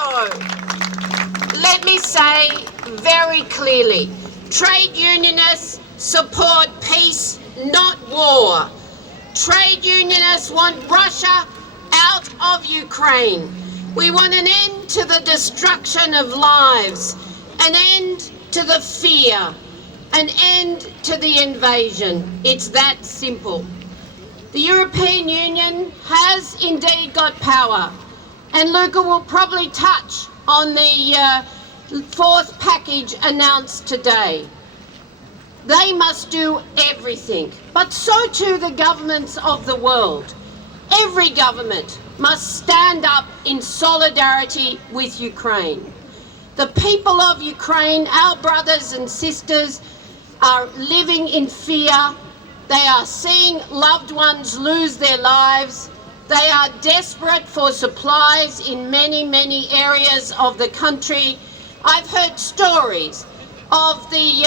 So, let me say very clearly, trade unionists support peace, not war. Trade unionists want Russia out of Ukraine. We want an end to the destruction of lives, an end to the fear, an end to the invasion. It's that simple. The European Union has indeed got power, and Luca will probably touch on the fourth package announced today. They must do everything, but so too the governments of the world. Every government must stand up in solidarity with Ukraine. The people of Ukraine, our brothers and sisters, are living in fear. They are seeing loved ones lose their lives. They are desperate for supplies in many, many areas of the country. I've heard stories of the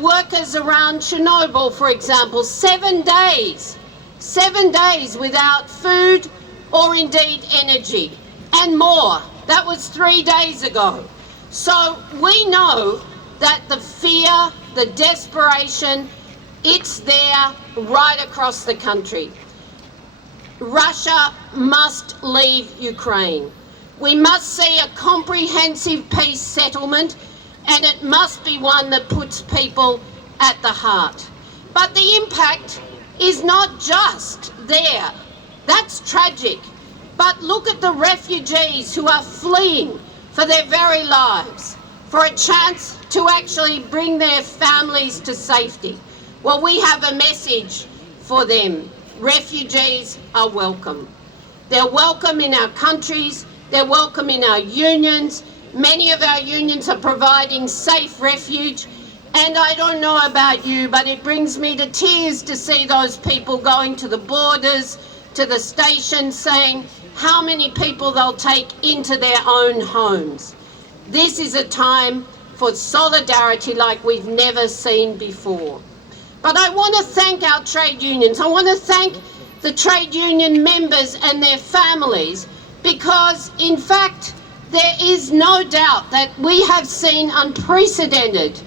workers around Chernobyl, for example, 7 days without food or indeed energy, and more. That was 3 days ago. So we know that the fear, the desperation, it's there right across the country. Russia must leave Ukraine. We must see a comprehensive peace settlement, and it must be one that puts people at the heart. But the impact is not just there. That's tragic. But look at the refugees who are fleeing for their very lives, for a chance to actually bring their families to safety. Well, we have a message for them. Refugees are welcome. They're welcome in our countries. They're welcome in our unions. Many of our unions are providing safe refuge. And I don't know about you, but it brings me to tears to see those people going to the borders, to the stations, saying how many people they'll take into their own homes. This is a time for solidarity like we've never seen before. But I want to thank our trade unions. I want to thank the trade union members and their families, because in fact there is no doubt that we have seen unprecedented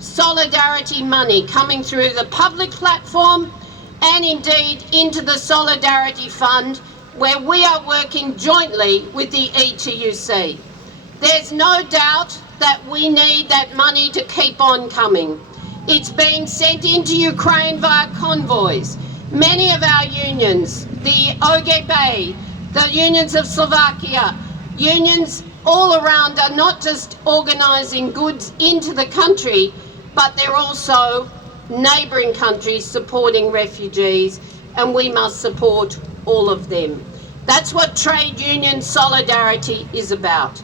solidarity money coming through the public platform and indeed into the Solidarity Fund, where we are working jointly with the ETUC. There's no doubt that we need that money to keep on coming. It's being sent into Ukraine via convoys. Many of our unions, the OGB, the unions of Slovakia, unions all around are not just organising goods into the country, but they're also neighbouring countries supporting refugees, and we must support all of them. That's what trade union solidarity is about.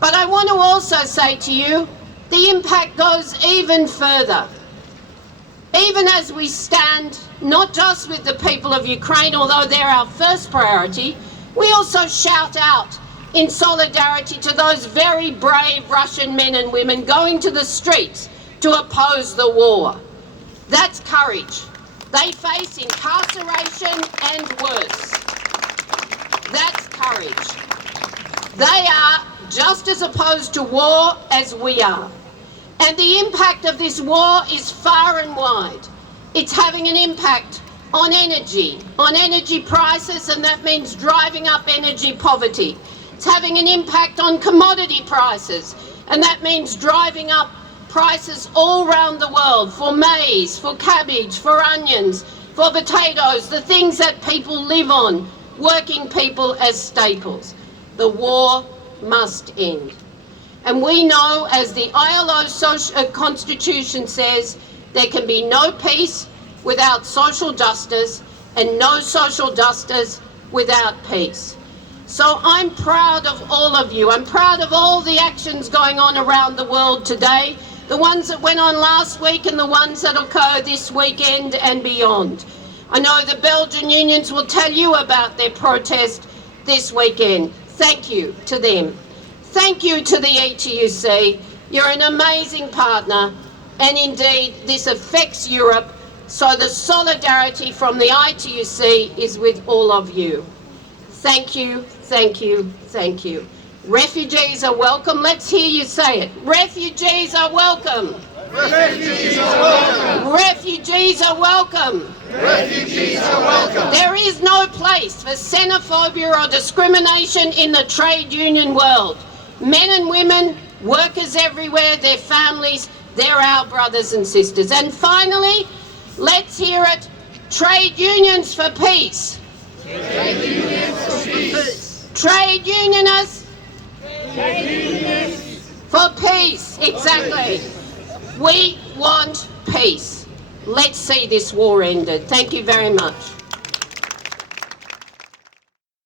But I want to also say to you, the impact goes even further. Even as we stand, not just with the people of Ukraine, although they're our first priority, we also shout out in solidarity to those very brave Russian men and women going to the streets to oppose the war. That's courage. They face incarceration and worse. That's courage. They are just as opposed to war as we are. And the impact of this war is far and wide. It's having an impact on energy prices, and that means driving up energy poverty. It's having an impact on commodity prices, and that means driving up prices all around the world for maize, for cabbage, for onions, for potatoes, the things that people live on, working people as staples. The war must end. And we know, as the ILO Constitution says, there can be no peace without social justice, and no social justice without peace. So I'm proud of all of you. I'm proud of all the actions going on around the world today, the ones that went on last week and the ones that occur this weekend and beyond. I know the Belgian unions will tell you about their protest this weekend. Thank you to them. Thank you to the ETUC. You're an amazing partner, and indeed this affects Europe, so the solidarity from the ETUC is with all of you. Thank you, thank you, thank you. Refugees are welcome. Let's hear you say it. Refugees are welcome. Refugees are welcome. Refugees are welcome. Refugees are welcome. There is no place for xenophobia or discrimination in the trade union world. Men and women, workers everywhere, their families, they're our brothers and sisters. And finally, let's hear it. Trade unions for peace. Trade unions for peace. Trade unionists for peace. Exactly. We want peace. Let's see this war ended. Thank you very much.